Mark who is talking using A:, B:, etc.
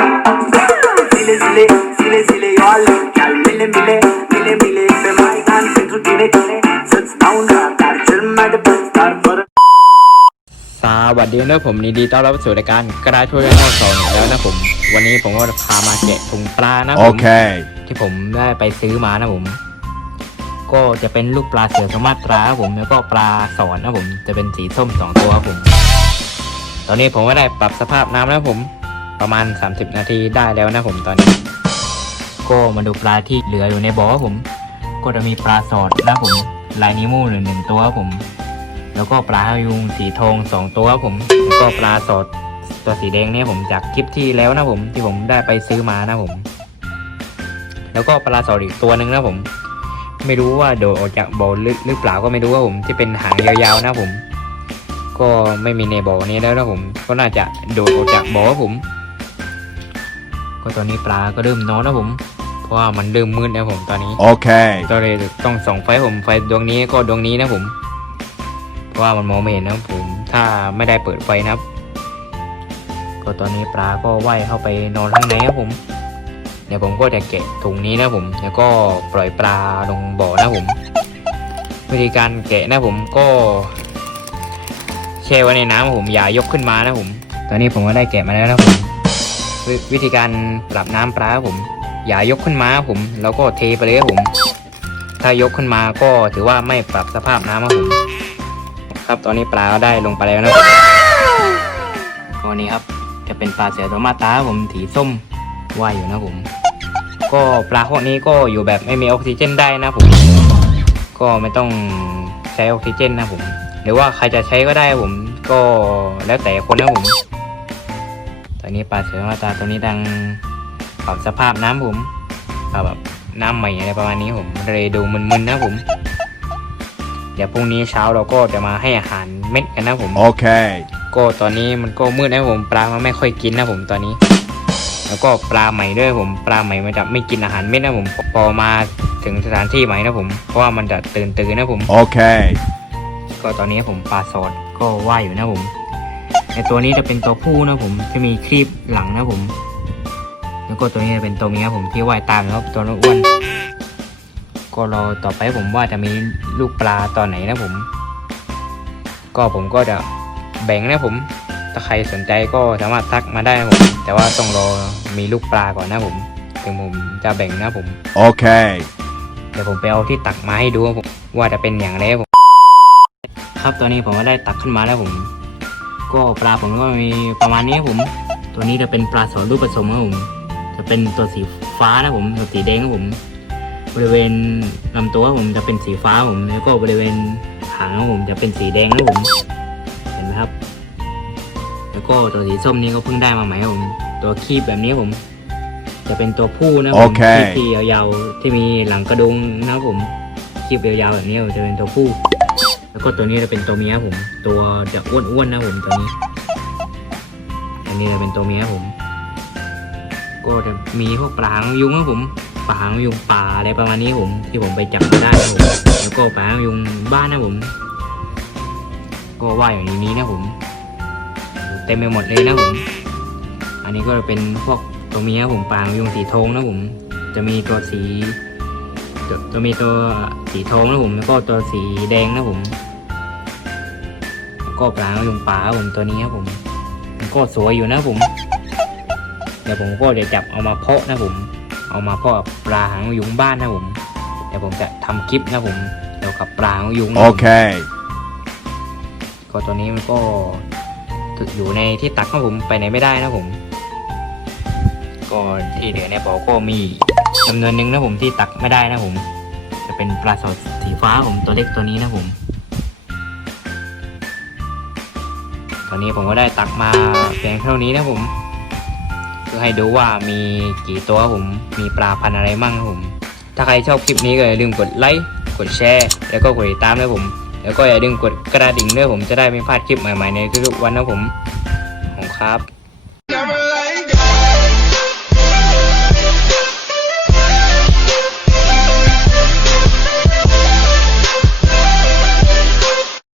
A: Zile zile, zile zile, eu alerg Chiar mile mile, mile mile Pe Maidan pentru tine, tine Să-ți dau un radar cel mai de preț Dar fără
B: สวัสดีนะผมยินดีต้อนรับสู่รายการกระดาษช่วยนอกสองแล้วนะผม วันนี้ผมก็พามาแกะถุงปลานะผม
C: Okay.
B: ที่ผมได้ไปซื้อมานะผม ก็จะเป็นลูกปลาเสือสมาตราครับผมแล้วก็ปลาสอนนะผม จะเป็นสีส้มสองตัวครับผม ตอนนี้ผมก็ได้ปรับสภาพน้ำนะผม ประมาณ 30 นาทีได้แล้วนะผมตอนนี้ ก็มาดูปลาที่เหลืออยู่ในบ่อผม ก็จะมีปลาสอดนะผมลายนิมูหนึ่งหนึ่งตัวครับผม แล้วก็ปลาฮายุงสีทองสองตัวครับผมแล้วก็ปลาสดตัวสีแดงเนี่ยผมจากคลิปที่แล้วนะผมที่ผมได้ไปซื้อมานะผม แล้วก็ปลาสดอีกตัวหนึ่งนะผม ไม่รู้ว่าโดดออกจากบ่อลึกหรือเปล่าก็ไม่รู้ว่าผมที่เป็นหางยาวๆนะผม ก็ไม่มีในบ่อนี้แล้วนะผม ก็น่าจะโดดออกจากบ่อค รับผมก็ตอนนี้ปลาก็เริ่มนอนนะผม เพราะว่ามันเริ่มมืดนะผมตอนนี้
C: Okay.
B: ก็เลยต้องส่องไฟผมไฟดวงนี้ก็ดวงนี้นะผม เพราะว่ามันมองไม่เห็นนะครับผม ถ้าไม่ได้เปิดไฟนะครับ ก็ตอนนี้ปลาก็ว่ายเข้าไปนอนข้างในครับผม เดี๋ยวผมก็จะแกะถุงนี้นะผม แล้วก็ปล่อยปลาลงบ่อนะผม วิธีการแกะนะผมก็แช่ไว้ในน้ำครับผมอย่ายกขึ้นมานะผม ตอนนี้ผมก็ได้แกะมาแล้วนะผม วิธีการปรับน้ำปลาผม อย่ายกขึ้นมาผม แล้วก็เทไปเลยครับผม ถ้ายกขึ้นมาก็ถือว่าไม่ปรับสภาพน้ำครับผม ครับตอนนี้ปลาได้ลงไปแล้วนะครับวันนี้ครับ จะเป็นปลาเสือตัวมาตาผมสีส้มว่ายอยู่นะผม ก็ปลาพวกนี้ก็อยู่แบบไม่มีออกซิเจนได้นะผม ก็ไม่ต้องใช้ออกซิเจนนะผม หรือว่าใครจะใช้ก็ได้ผม ก็แล้วแต่คนนะผม ตอนนี้ปลาเสือมาตาตัวนี้ดังปรับสภาพน้ำผมเอาแบบน้ำใหม่อะไรประมาณนี้ผมเลยดูมึนๆนะผม เดี๋ยวพรุ่งนี้เช้าเราก็จะมาให้อาหารเม็ดกันนะผม
C: Okay.
B: ก็ตอนนี้มันก็มืดนะผมปลามันไม่ค่อยกินนะผมตอนนี้ แล้วก็ปลาใหม่ด้วยผม ปลาใหม่มันจะไม่กินอาหารเม็ดนะผม พอมาถึงสถานที่ใหม่นะผม เพราะว่ามันจะตื่นตื่นนะผม
C: Okay.
B: ก็ตอนนี้ผมปลาสดก็ว่ายอยู่นะผม ไอตัวนี้จะเป็นตัวผู้นะผมจะมีครีบหลังนะผม แล้วก็ตัวนี้จะเป็นตัวเมียผมที่ว่ายตามนะครับตัวอ้วนก็รอต่อไปผมว่าจะมีลูกปลาตอนไหนนะผม ก็ผมก็จะแบ่งนะผม ถ้าใครสนใจก็สามารถทักมาได้นะผม แต่ว่าต้องรอมีลูกปลาก่อนนะผมถึงผมจะแบ่งนะผม
C: Okay.
B: เดี๋ยวผมไปเอาที่ตักมาให้ดูว่าผมว่าจะเป็นอย่างไรครับผม ครับตอนนี้ผมก็ได้ตักขึ้นมาแล้วผม ก็ปลาผมก็มีประมาณนี้ครับผม ตัวนี้จะเป็นปลาสอดรูปผสมครับผมจะเป็นตัวสีฟ้านะผมตัวสีแดงครับผม บริเวณลำตัวครับผมจะเป็นสีฟ้าผมแล้วก็บริเวณหางครับผมจะเป็นสีแดงนะผมเห็นไหมครับ แล้วก็ตัวสีส้มนี้ก็เพิ่งได้มาใหม่ครับผม ตัวคีบแบบนี้ครับผม จะเป็นตัวผู้นะผม
C: โอเค
B: ที่ที่ยาวๆที่มีหลังกระดุมนะครับผมคีบยาวๆแบบนี้ผมจะเป็นตัวผู้ แล้วก็ตัวนี้จะเป็นตัวเมียผม ตัวจะอ้วนๆนะผมตัวนี้ อันนี้จะเป็นตัวเมียผม ก็จะมีพวกปลาหางยุงครับผมปลาหางยุงป่าอะไรประมาณนี้ผม ที่ผมไปจับมาได้ครับผมแล้วก็ปลาหางยุงบ้านนะผม ก็ว่ายอยู่ในนี้นะผม เต็มไปหมดเลยนะผม อันนี้ก็จะเป็นพวกตัวเมียผมปลาหางยุงสีทองนะผม จะมีตัวสี จะจะมีตัวสีทองนะผมแล้วก็ตัวสีแดงนะผมก็ปลาหางยุงป่าครับผมตัวนี้ครับผม มันก็สวยอยู่นะผมเดี๋ยวผมก็จะจับเอามาเพาะนะผม เอามาเพาะกับปลาหางยุงบ้านนะผมเดี๋ยวผมจะทำคลิปนะผมเกี่ยวกับปลาหางยุงนะผม
C: Okay.
B: ก็ตัวนี้มันก็ถึกอยู่ในที่ตักนะผมไปไหนไม่ได้นะผม ก็ที่เหลือในบ่อก็มี จำนวนหนึ่งนะผมที่ตักไม่ได้นะผม จะเป็นปลาสดสีฟ้าผมตัวเล็กตัวนี้นะผมตอนนี้ผมก็ได้ตักมาเพียงเท่านี้นะผมเพื่อให้ดูว่ามีกี่ตัวผมมีปลาพันอะไรมั่งผม ถ้าใครชอบคลิปนี้ก็อย่าลืมกดไลค์กดแชร์ แล้วก็กดติดตามด้วยผม แล้วก็อย่าลืมกดกระดิ่งด้วยผมจะได้ไม่พลาดคลิปใหม่ๆในทุกๆวันนะผมขอบคุณครับ